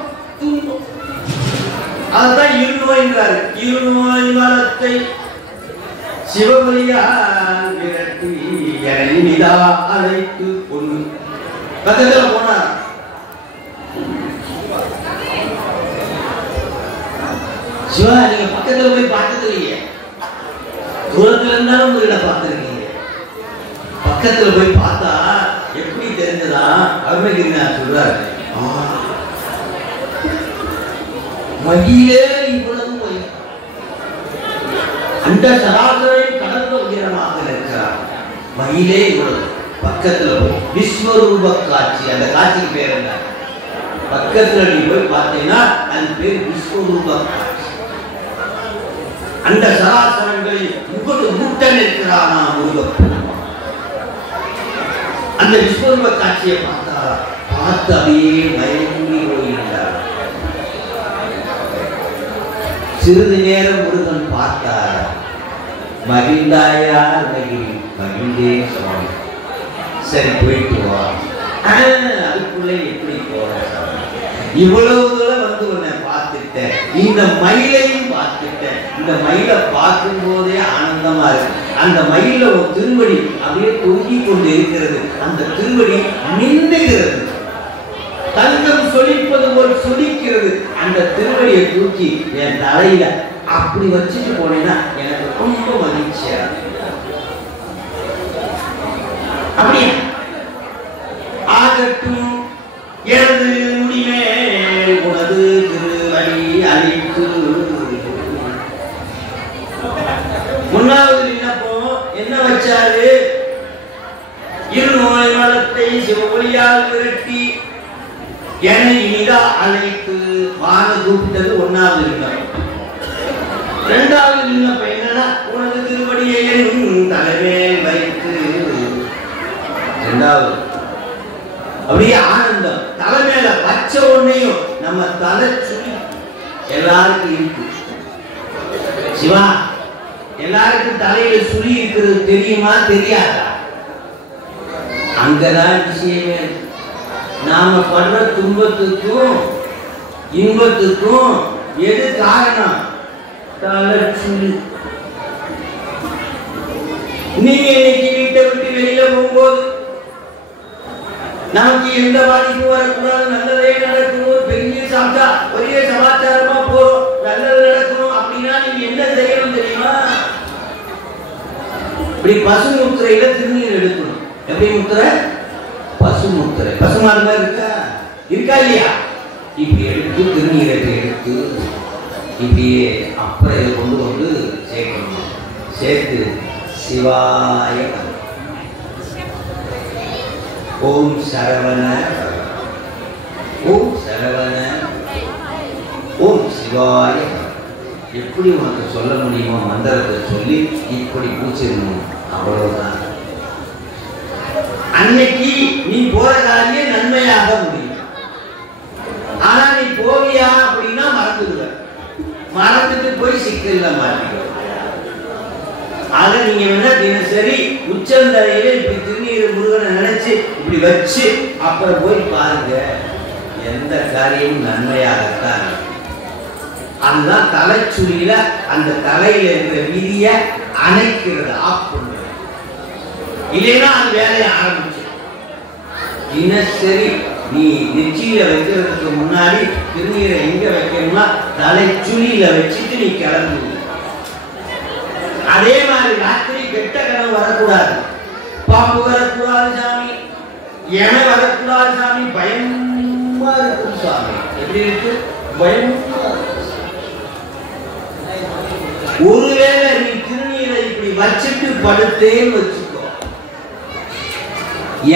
துன்பம். அதுதான் இருநோய்ன்றாரு. இருநோய் மரத்தை சிவபலியால் விரட்டி இனிதா அழைத்து கொண்டு பக்கத்துல போனார். சிவா நீங்க பக்கத்துல போய் பார்த்தது இல்லையே, தூரத்துல இருந்தாலும் உங்ககிட்ட பார்த்திருக்கீங்க. பக்கத்துல போய் பார்த்தா எப்படி தெரிஞ்சதா? அருணகிரிநாதர் சொல்றாரு, மகிழே இவ்வளவு அந்த சராசரையும் கடந்த உயரமாக இருக்கிறார். மகிழே இவ்வளவு பக்கத்துல போய் விஸ்வரூப காட்சி. அந்த காட்சிக்கு பேர் என்ன? பக்கத்துல நீ போய் பார்த்தீங்கன்னா அது பேர் விஸ்வரூப காட்சி. அந்த சராசரங்களை முட்ட நிற்கிறானா முருகப்பெருமான். அந்த விஸ்வரூப காட்சியை பார்த்து அப்படியே மயங்கி போயிருந்தார். சிறிது நேரம் முருகன் பார்த்தார். மகிழ்ந்தாயா? மகிழ்ந்தே சுவாமி. சரி போயிட்டு வா. அதுக்குள்ளே எப்படி போற? இவ்வளவு தூரம் வந்து உன்னை பார்த்துட்டேன், இந்த மயிலையும் பார்த்துட்டேன். இந்த மயிலை பார்க்கும் போதே ஆனந்தமா இருக்கு. அந்த மயில ஒரு திருவடி அப்படியே தொங்கி கொண்டு இருக்கிறது. அந்த திருவடி மின்னுகிறது, தங்கம் சொலிப்பது போல் சொலிக்கிறது. அந்த திருவடியை தூக்கி என் தலையில அப்படி வச்சுட்டு போனேன்னா எனக்கு ரொம்ப மகிழ்ச்சியா. அப்படி ஆகட்டும், எனது முடிமேல் உனது திருவடி அளித்து. முன்னாவது விண்ணப்பம் என்ன வச்சாரு? இருநோய் வளத்தை சிவொளியால் விரட்டி என்னை இனிதா அழைத்து வான கூப்பிட்டது ஒன்னாவது விண்ணப்பம். இரண்டாவது விண்ணப்பம் என்னன்னா, உனது திருவடியை தலைமேல் வைத்து. இரண்டாவது அப்படியே ஆனந்தம். தலைமையில வச்ச உடனேயும் நம்ம தலை சுழி எல்லாருக்கும் இருக்கு. சிவா, எல்லாருக்கும் தலையில சுழி இருக்கிறது தெரியுமா தெரியாதா? அங்கதான் விஷயமே. நாம படுற துன்பத்துக்கும் இன்பத்துக்கும் எது காரணம்? தலை சுழி. நீங்க இன்னைக்கு வீட்டை விட்டு வெளியில போகும்போது நமக்கு எந்த பாதிப்பும் வரக்கூடாது, நல்லதே நடக்கணும், பெரிய சாப்பிட்டா ஒரே சமாச்சாரமா போறோம், நல்லது நடக்கணும் அப்படின்னா நீங்க என்ன செய்யணும் தெரியுமா? இப்படி பசு முத்திரையில திருநீர் எடுக்கணும். எப்படி முத்திரை? பசு முத்திரை. பசுமாடு மாதிரி இருக்கா இல்லையா? இப்படி எடுத்து திருநீரை எடுத்து இப்படியே அப்புறம் இதை கொண்டு வந்து சேர்க்கணும். சேர்த்து சிவாய ஓம் சரவண, ஓம் சரவண, ஓம் சிவாய. எப்படி உனக்கு சொல்ல முடியுமோ மந்திரத்தை சொல்லி இப்படி பூச்சிடணும். அவ்வளவுதான். அன்னைக்கு நீ போற காரியம் நன்மையாக முடியும். ஆனா நீ போவியா அப்படின்னா மறந்துடுவ. மறந்துட்டு போய் சிக்கல்ல மாட்டிடுவ. ஆக நீங்க வேணா தினசரி உச்சந்தலையில இப்படி திருநீர் முருகனை நினைச்சு இப்படி வச்சு அப்புறம் போய் பாருங்க, எந்த காரியமும் நன்மையாகத்தான். அதுதான் தலைச்சுழியில அந்த தலையில இருக்கிற விதிய அணைக்கிறது, ஆஃப் பண்றது. இல்லைன்னா அது வேலையை ஆரம்பிச்சு. தினசரி நீ நெற்றியில வைக்கிறதுக்கு முன்னாடி திருநீரை எங்க வைக்கணும்னா தலைச்சுழியில வச்சுட்டு நீ கிளம்பு. அதே மாதிரி ராத்திரி கெட்ட கனவு வரக்கூடாது, பாம்பு வரக்கூடாது சாமி, என வரக்கூடாது சாமி, பயமா இருக்கும் சாமி. எப்படி இருக்கு? பயமா. ஒருவேளை நீ திருநீரை இப்படி வச்சுட்டு படுத்தேன்னு வச்சுக்கோ,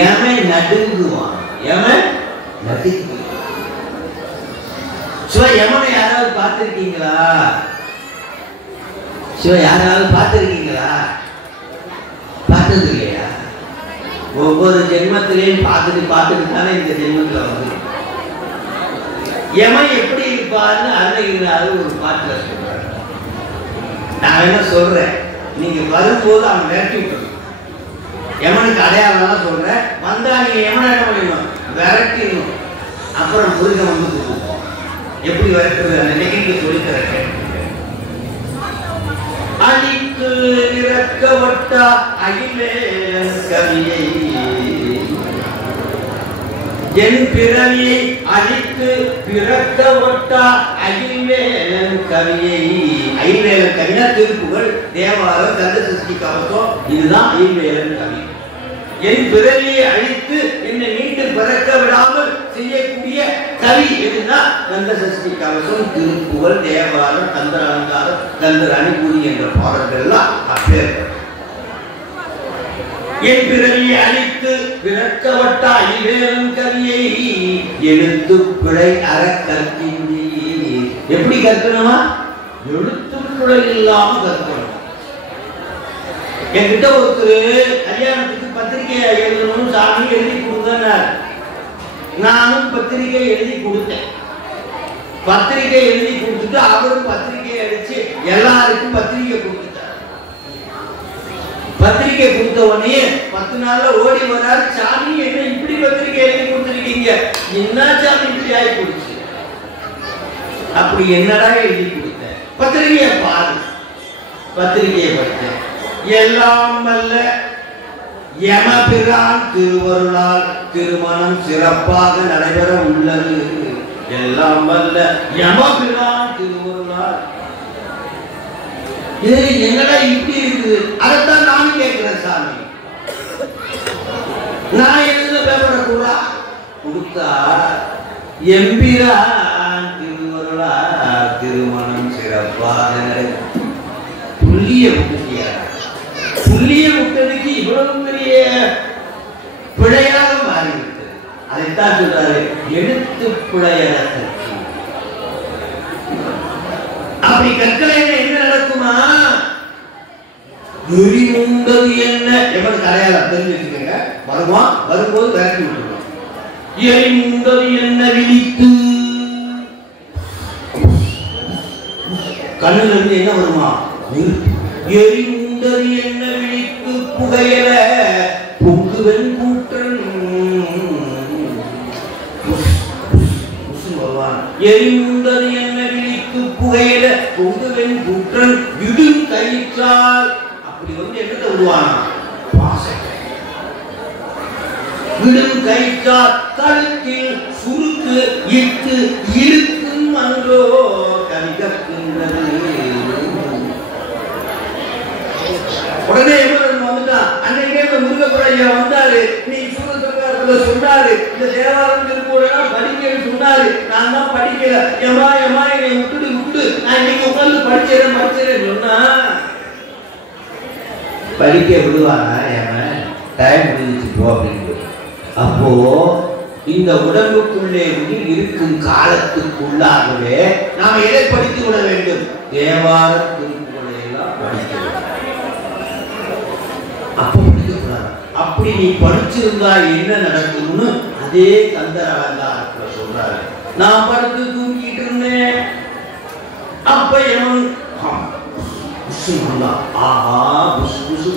எமன் நடுங்குவான். எமன் நடுங்கு. எமனை யாராவது பார்த்திருக்கீங்களா? யாராவது பார்த்திருக்கீங்களா? பார்த்தது இல்லையா? ஒவ்வொரு ஜென்மத்திலையும் பார்த்துட்டு தானே இந்த ஜென்மத்துல வந்து யமன் எப்படி இருப்பான்னு அருணகிரிநாதர் ஒரு பாட்டுல சொல்றாரு. நான் என்ன சொல்றேன், நீங்க வரும்போது அவன் விரட்டி விட்டுருங்க. யமனுக்கு அடையாளம் சொல்றேன். வந்தா நீங்க யமனை என்ன பண்ணிடணும்? விரட்டிடணும். அப்புறம் முருகன் வந்து எப்படி விரட்டுறது அந்த நெகிழ்ச்சி சொல்லித்தரேன். அழித்து இறக்கவட்டா அகிலே கவியை, என் பிறவியை அழித்து பிறக்கவட்டா அகில்வேலன் கவியை. அகில்வேலன் கவினா திருப்புகழ், தேவாரம், கந்த சஷ்டி கவசம். இதுதான் அகில்வேலன் கவி. என் பிறவியை அழித்து என்னை மீண்டும் பிறக்க விடாமல் செய்யக்கூடிய கவி எதுனா கந்த சஷ்டி கவசம், திருப்புகழ், தேவாரம், கந்த அலங்காரம், கந்தர் அனுபூதி என்ற பாடல்கள் எல்லாம் அப்பேர். என் பிறவியை அழித்து பிறக்கவட்டாய் வேலும் கவியை எழுத்து பிழை அற கற்கின்றீர். எப்படி கற்கணுமா? எழுத்து பிழை இல்லாம கற்கணும். என்கிட்ட ஒருத்தர் கல்யாணத்துக்கு பத்திரிகை எழுதணும் சாமி எழுதி கொடுத்தார். நானும் பத்திரிகை எழுதி கொடுத்தேன். பத்திரிகை எழுதி கொடுத்துட்டு அவரும் பத்திரிகை அடிச்சு எல்லாருக்கும் பத்திரிகை கொடுத்துட்டார். பத்திரிகை கொடுத்த உடனே 10 நாள்ல ஓடி வரார். சாமி என்ன இப்படி பத்திரிகை எழுதி கொடுத்துருக்கீங்க? என்ன சாமி இப்படி ஆகி கொடுச்சு? அப்படி என்னடா எழுதி கொடுத்தேன்? பத்திரிகையை பாரு. பத்திரிகையை படித்தேன். எல்லாம் வல்ல யமபிரான் திருவருளால் திருமணம் சிறப்பாக நடைபெற உள்ளது. எல்லாம் வல்ல யமபிரான் திருவருளால். இது என்னடா இப்படி இருக்குது? அதைத்தான் நானும் கேட்கிறேன் சாமி. நான் எழுத பேப்பரை கூட கொடுத்தா எம்பிரான் திருவருளால் திருமணம் சிறப்பாக நடைபெற. புள்ளிய விட்டுட்டியா? புள்ளிய விட்டதுக்கு இவ்வளவு பெரிய பிழையாக மாறிவிட்டது. அதைத்தான் சொல்றாரு எழுத்து பிழையாக. அப்படி கற்கலைன்னா என்ன நடக்குமா? எரிமுண்டது என்ன எவ்வளவு கரையாளம் தெரிஞ்சு வச்சுக்கோங்க. வருவான், வரும்போது விரட்டி விட்டுருவோம். எரிமுண்டது என்ன விழித்து கண்ணுல இருந்து என்ன வருமா? எரிமுண்டது என்ன விழித்து புகையல பொங்குவன் கூற்றன். எரிமுண்டது என்ன விழித்து புகையல பொங்குவன் கூற்றன் விடும் கயிற்றால். அப்படி வந்து என்ன விடுவானா? விடும் கயிற்றால் கழுத்தில் சுருக்கு இட்டு இருக்கும் அன்றோ கவிகக்கின்றது. உடனே வந்துட்டான். அன்னைக்கே முருகப்படையா வந்தாரு. நீ சூரசங்காரத்துல சொன்னாரு இந்த தேவாரம் திருப்பூரெல்லாம் படிக்கன்னு சொன்னாரு. நான் தான் படிக்கல. எமா எமா என்னை விட்டுடு நான் இன்னைக்கு உட்கார்ந்து படிச்சேன் சொன்னா படிக்க விடுவானா? ஏன் டைம் முடிஞ்சிச்சு போ அப்படின்னு. அப்போ இந்த உடம்புக்குள்ளே இருக்கும் காலத்துக்குள்ளாகவே நாம எதை படித்து விட வேண்டும்? தேவார திருப்புகளை எல்லாம் படிக்க. அப்ப படிக்கக்கூடாது. அப்படி நீ படிச்சிருந்தா என்ன நடக்கும்னு அதே கந்தர் அலங்காரத்துல சொல்றாரு. நான் படுத்து தூங்கிட்டு இருந்தேன். அப்ப எவன்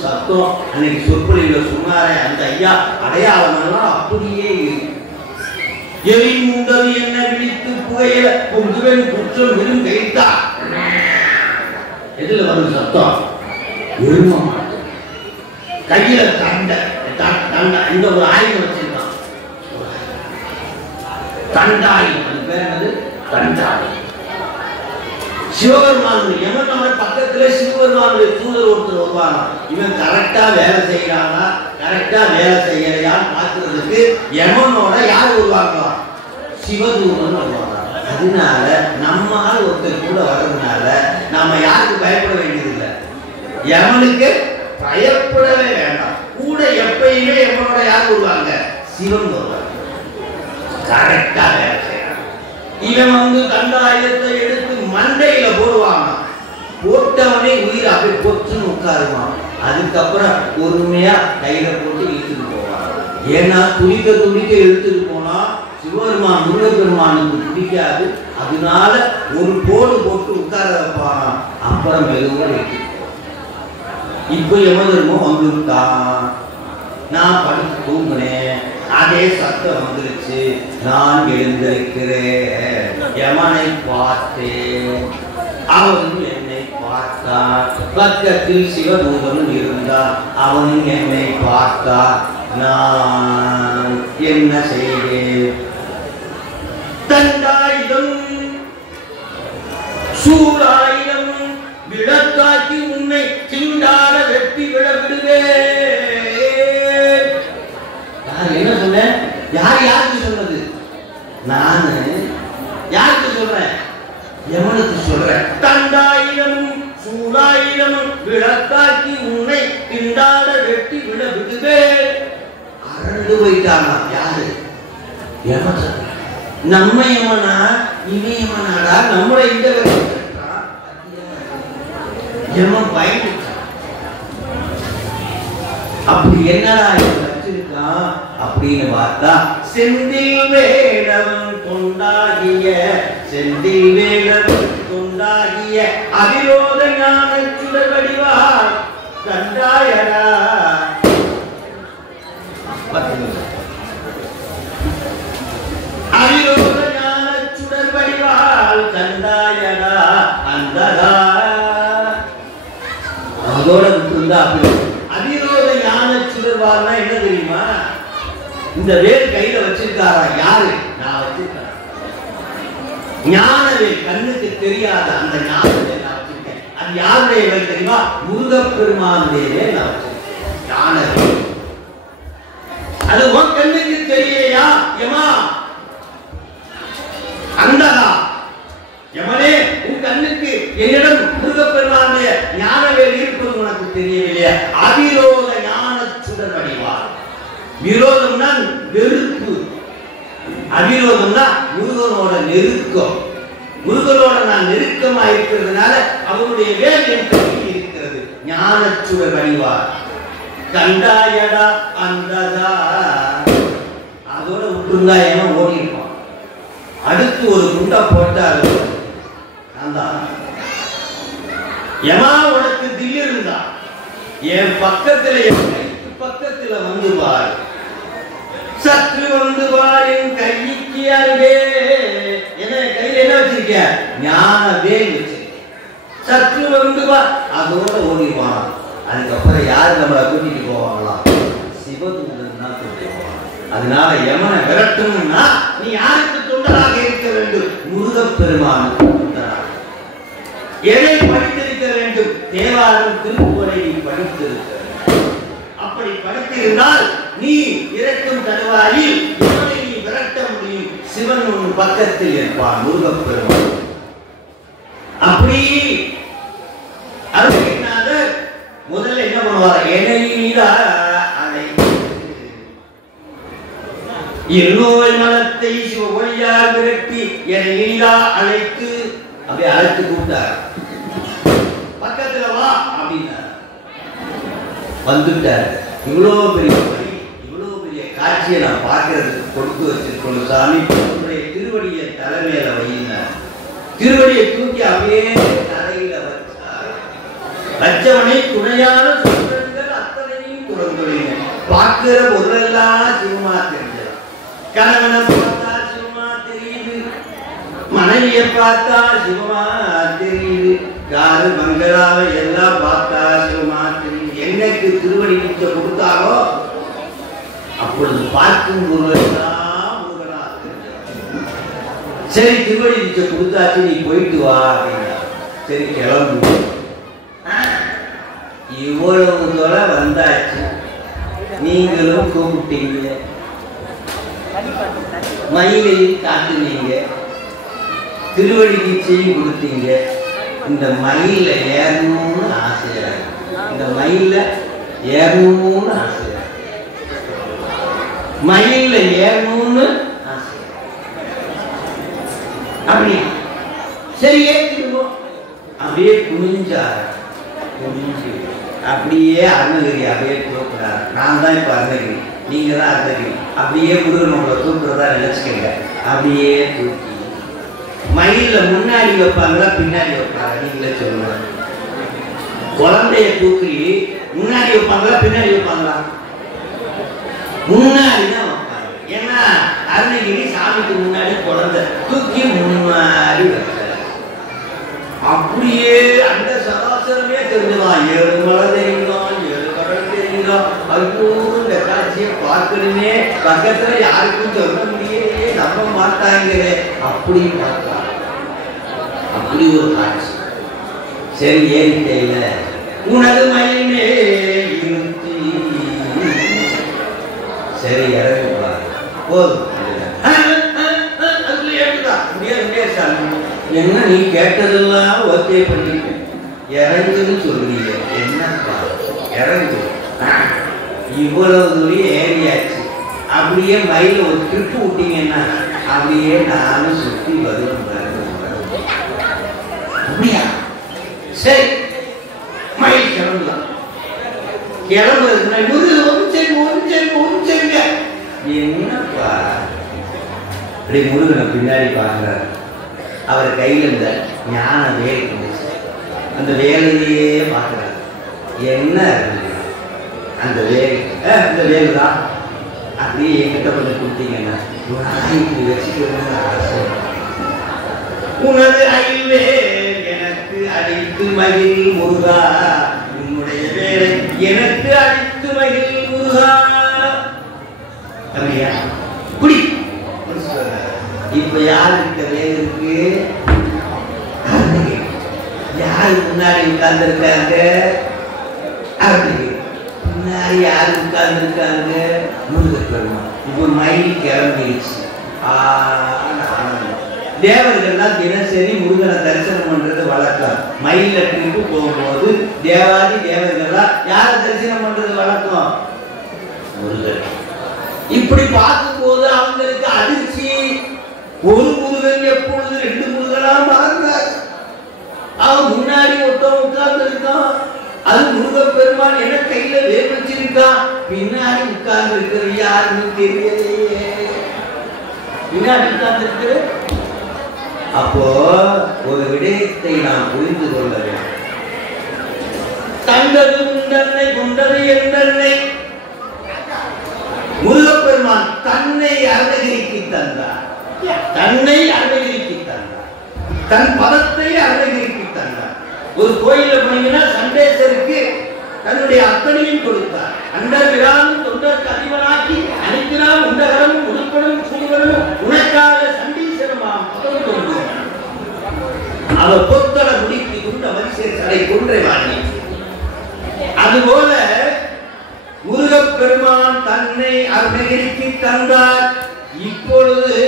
சத்தம் அன்னைக்கு சொற்பொழிவுல சொன்னாரே அந்த ஐயா அடையாளம் எல்லாம் அப்படியே எரிமுண்டது என்ன விழித்து புகையில பொங்குவன் குற்றம் விடும் கைத்தா. எதுல வரும் சத்தம்? எரும மாட்டு கையில தண்டை இந்த ஒரு ஆயுதம் வச்சிருக்கான். தண்டாயுதம். அது பேர் என்னது? தண்டாயுதம். சிவபெருமான் யமனோட பக்கத்துல சிவபெருமானுடைய தூதர் ஒருத்தர் வருவானா. இவன் கரெக்டா வேலை செய்யறானா கரெக்டா வேலை செய்யலையான்னு பார்க்கறதுக்கு யமனோட யார் வருவாங்களா? சிவதூதன் வருவாங்க. அதனால நம்மால் ஒருத்தர் கூட வர்றதுனால நாம யாருக்கு பயப்பட வேண்டியதில்லை. யமனுக்கு பயப்படவே வேண்டாம். கூட எப்பயுமே யமனோட யார் வருவாங்க? சிவன் வருவாங்க. கரெக்டா வேலை செய்யறான். இவன் வந்து தண்டாயுதத்தை எடுத்து மண்டையில போடுவாங்க. போட்டவனே உயிர் அப்படியே பொச்சுன்னு உட்காருமா. அதுக்கப்புறம் பொறுமையா கையில போட்டு இழுத்துட்டு போவான். ஏன்னா துணிக்க இழுத்துட்டு போனா சிவபெருமான் முருகப்பெருமானுக்கு பிடிக்காது. அதனால ஒரு போடு போட்டு உட்கார வைப்பான். அப்புறம் மெதுவாக எடுத்து. இப்ப யமதர்மம் வந்துட்டான். நான் படுத்து தூங்கினேன். அதே சத்தம் வந்துருச்சு. நான் எழுந்திருக்கிறேன். யமனை பார்த்தேன். அவனும் என்னை பார்த்தான். பக்கத்தில் சிவதூதனும் இருந்தான். அவனும் என்னை பார்த்தான். நான் என்ன செய்தேன்? தண்டாயுதம் சூராயுதம் விளக்காக்கி உன்னை சிண்டாட வெட்டி விழவிடுவே. என்ன சொன்ன? யாருக்கு சொன்னது? நானு யாருக்கு சொல்றேன்? யமனுக்கு சொல்றேன். தண்டாயுதம் சூழாயிரமும் விளக்காக்கி உன்னை திண்டாட வெட்டி விட விடுவே. அரண்டு போயிட்டாங்க. யாரு? யமன். நம்ம யமனா இவன் யமனாடா? நம்மளை இந்த யமன் பயந்துட்டான். அப்படி என்னடா வச்சிருக்கான் அப்படின்னு பார்த்தா, செந்தில் வேலவன் கொண்டாகிய செந்தில் வேலவன் கொண்டாகிய அவிரோத ஞான சுடர் வடிவார் கண்டாயடா. அவிரோத ஞான சுடர் வடிவால் கண்டாயடா அந்ததா. அதோட விட்டுருந்தா அப்படி. அவிரோத ஞான சுடர்வார்னா என்ன தெரியுமா? இந்த வேல் கையில வச்சிருக்காரா? யாரு? நான் வச்சிருக்கேன். ஞானவேல், கண்ணுக்கு தெரியாத அந்த ஞானவேல் நான் வச்சிருக்கேன். அது யாருடைய வேல் தெரியுமா? முருகப்பெருமானுடைய வேல் நான் வச்சிருக்கேன். ஞானவேல். அது உன் கண்ணுக்கு தெரியலையா? யமா அந்ததா, யமனே உன் கண்ணுக்கு என்னிடம் முருகப்பெருமானுடைய ஞானவேல் இருப்பது உனக்கு தெரியவில்லையா? அவிரோத ஞான சுடர் வடிவார். விரோதம்னா வெறுப்பு, அவிரோதம்னா முருகனோட நெருக்கம். முருகனோட நான் நெருக்கமா இருக்கிறதுனால அவருடைய வேல் எனக்கு இருக்கிறது. ஞான சுடர் வடிவார் கண்டாயடா அந்ததா. அதோட விட்டுருந்தா ஏன்னா ஓடி இருப்பான். அடுத்து ஒரு குண்டா போட்டாரு. யமா உனக்கு தில் இருந்தா என் பக்கத்துல, என் கைக்கு பக்கத்துல வந்து பார். சற்று வந்து பார் என் கைக்கு அருகே. என்ன கையில என்ன வச்சிருக்க? ஞான வேல் வச்சிருக்க. சற்று வந்து பார். அதோட ஓடிவான். அதுக்கப்புறம் யாரு நம்மளை கூட்டிட்டு போவாங்களா? சிவதூதன் தான் கூட்டிட்டு போவாங்க. அதனால யமனை விரட்டணும்னா நீ யாருக்கு தொண்டராக இருக்க வேண்டும்? முருகப்பெருமானுக்கு தொண்டராக. எதை படித்திருக்க வேண்டும்? தேவாரம் திருப்புகழை படித்திருக்க. அப்படி படித்திருந்தால் நீ இறக்கும் தருவாயில் யமனை நீ விரட்ட முடியும். சிவன் உன் பக்கத்தில் இருப்பான், முருகப்பெருமான். அப்படி அருணகிரிநாதர் முதல்ல என்ன பண்ணுவார்? எனையிலா எல்லோரை மனத்தை சிவ ஒளியால் விரட்டி எனையிலா அழைத்து அப்படியே அழைத்து கூப்பிட்டார். பக்கத்துல வா அப்படின்னார். வந்துட்டார். இவ்வளவு பெரிய வழி, இவ்வளவு பெரிய காட்சியை நான் பார்க்கறதுக்கு கொடுத்து வச்சிருக்கோம் சாமி. உங்களுடைய திருவடியை தலைமையில வையினார். திருவடியை தூக்கி அப்படியே தலையில வச்சார். வச்சவனை துணையான சுற்றங்கள் அத்தனையும் துறந்துள்ளீங்க. பார்க்கிற பொருளெல்லாம் சிவமா தெரிஞ்சது. கணவனை பார்த்தா சிவமா தெரியுது, மனைவியை பார்த்தா சிவமா தெரியுது, காரு மங்களாவை எல்லாம் பார்த்தா சிவமா தெரியுது. என்னைக்கு திருவடி பிச்சை கொடுத்தாலோ அப்பொழுது பார்க்கும் பொருளெல்லாம் முருகனா தெரிஞ்சது. சரி திருவடி பிச்சை கொடுத்தாச்சு, நீ போயிட்டு வா அப்படின்னா. சரி கிளம்பு. இவ்வளவு தூரம் வந்தாச்சு, நீங்களும் கூப்பிட்டீங்க, மயிலையும் காட்டுனீங்க, திருவடி தீட்சையும் கொடுத்தீங்க. இந்த மயில ஏறணும்னு ஆசையா, இந்த மயில ஏறணும்னு ஆசையா, மயில ஏறணும்னு ஆசை. அப்படி சரி ஏற்றிடுவோம். அப்படியே குனிஞ்சார். குனிஞ்சு அப்படியே அருணகிரி அப்படியே தூக்குறாரு. நான் தான் இப்ப அருணகிரி, நீங்க தான் அருணகிரி. அப்படியே முருகன் உங்களை தூக்குறதா நினைச்சுக்கங்க. அப்படியே தூக்கி மயில முன்னாடி வைப்பாங்களா பின்னாடி வைப்பாங்க? நீங்களே சொல்லுங்க. குழந்தைய தூக்கி முன்னாடி வைப்பாங்களா பின்னாடி வைப்பாங்களா? முன்னாடி தான் வைப்பாங்க. ஏன்னா அருணகிரி சாமிக்கு முன்னாடி குழந்தை தூக்கி முன்னாடி வைப்பாங்க. அப்படியே அந்த சராசரமே தெரிஞ்சுதான். 7 மலை தெரியுதான், 7 கடல் தெரியுதான். ஐயோ இந்த காட்சியை பார்க்கணுமே, பக்கத்துல யாருக்கும் சொல்ல முடியலையே, நம்ப மாட்டாங்களே, அப்படி பார்க்கலாம். அப்படி ஒரு காட்சி. சரி ஏறிக்கையில உனது மயிலே இருத்தி சரி இறங்குவார் போதும். என்ன நீ கேட்டதெல்லாம் ஓகே பண்ணிட்டு இறங்குன்னு சொல்றீங்க, என்னப்பா இறங்கு, இவ்வளவு தூரம் ஏறியாச்சு, அப்படியே மயில ஒரு ட்ரிப்பு விட்டீங்கன்னா அப்படியே நானும் சுத்தி வருவேன். அப்படியா? சரி, மயில் கிளம்பலாம். கிளம்புறதுக்கு என்னப்பா அப்படி முருகனை பின்னாடி பார்க்கிறார். அவர் கையில் இருந்த ஞான வேலை இருந்துச்சு, அந்த வேலையே பார்க்கிறார். என்ன அந்த வேலை? அந்த வேலை தான். அப்படியே என்கிட்ட கொஞ்சம் கொடுத்தீங்கன்னா இப்படி வச்சுக்கணும்னு ஆசை. உனது அழிவே எனக்கு அடித்து மகிழ் முருகா, உன்னுடைய வேலை எனக்கு அடித்து மகிழ் முருகா. அப்படியா? குடி. இப்ப யாருக்கு வேலை இருக்கு? யாரு முன்னாடி உட்கார்ந்து இருக்காங்க? முன்னாடி யாரு உட்கார்ந்து இருக்காங்க? முருகப்பெருமான். இப்ப மயில் கிளம்பிடுச்சு. தேவர்கள்லாம் தினசரி முருகனை தரிசனம் பண்றது வழக்கம். மயில ட்ரிப்பு போகும்போது தேவாதி தேவர்கள்லாம் யார தரிசனம் பண்றது வழக்கம்? முருகன். இப்படி பார்க்கும் போது அவங்களுக்கு அதிர்ச்சி. ஒரு முருகன் எப்பொழுது ரெண்டு முருகனா மாறினார். அவன் முன்னாடி ஒருத்தன் உட்கார்ந்து இருக்கான், அது முருகப்பெருமான் என கையில வேர் வச்சிருக்கான். பின்னாடி உட்கார்ந்து இருக்கிறது யாருன்னு தெரியலையே. பின்னாடி உட்கார்ந்து இருக்கிற அப்போ ஒரு விடயத்தை நாம் புரிந்து கொள்ள வேண்டும். தந்தது உண்டன்னை கொண்டது என்றன்னை. முருகப்பெருமான் தன்னை அருணகிரிக்கு தந்தார், தன்னை அருணகிரிக்கு தந்தார், தன் பதத்தை அருணகிரிக்கு தந்தார். ஒரு கோயில போனீங்கன்னா சண்டேசருக்கு தன்னுடைய அத்தனையும் கொடுத்தார். அண்டர் விரானும் தொண்டர் அதிபனாக்கி அனைத்தினாம் உண்டகரமும் உடுப்படும் சூழலும் உனக்காக சண்டீசனமாம் பதம் கொண்டோம். அவர் பொத்தல முடித்து கொண்ட மனுஷர் சடை கொன்றை வாங்கி. அதுபோல முருகப்பெருமான் தன்னை அருணகிரிக்கு தந்தார். இப்பொழுது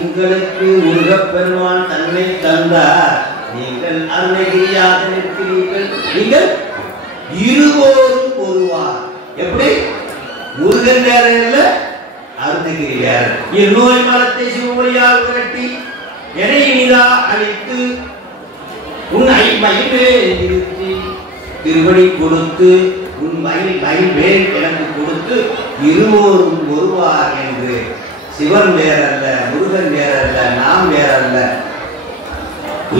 உங்களுக்கு முருகப்பெருமான் தன்னை தந்தார். நீங்கள் அருணகிரியாக இருக்கிறீர்கள். நீங்கள் இருவோரும் ஒருவார். எப்படி? முருகன் வேற இல்ல, அருணகிரி வேற. இந்நோய் மரத்தை சிவமொழியால் விரட்டி என்னை நீதா அழைத்து உன் மயிலே நிறுத்தி திருவடி கொடுத்து உன் மயில் வேல் எனக்கு கொடுத்து இருவோரும் ஒருவார் என்று. சிவன் வேறல்ல, முருகன் வேறல்ல, நாம் வேறல்ல.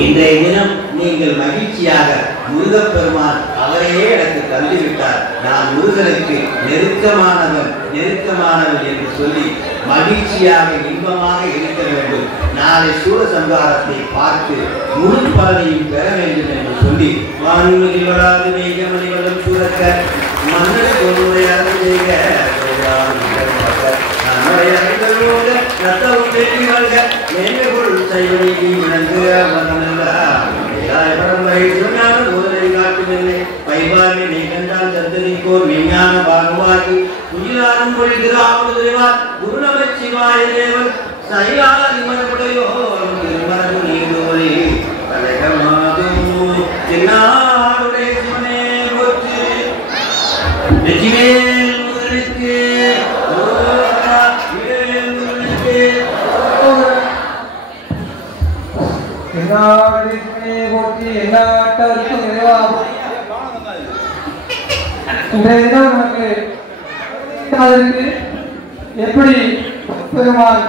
இன்றைய தினம் நீங்கள் மகிழ்ச்சியாக முருகப்பெருமான் அவரையே எனக்கு தந்துவிட்டார், நான் முருகனுக்கு நெருக்கமானவன் என்று சொல்லி மகிழ்ச்சியாக இன்பமாக இருக்க வேண்டும். நாளை சூரசம்ஹாரத்தை பார்த்து முழு பலனையும் பெற வேண்டும் என்று சொல்லி வான்மொழியில் வராது மேகமணி வளம் சூரக்க மன்னர் கொள்ளுடைய அரசு செய்க எப்படி பெருமாள்